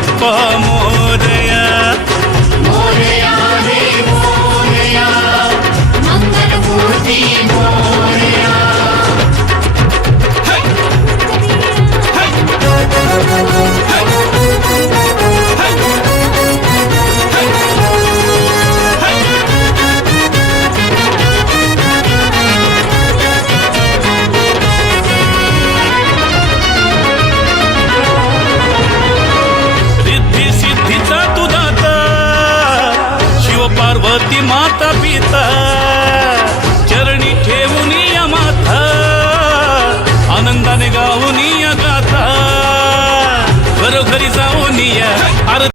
गणपती पार्वती माता पिता चरणी ठेवून या माथा आनंदाने गाऊन या गाथा घरोघरी जाऊन या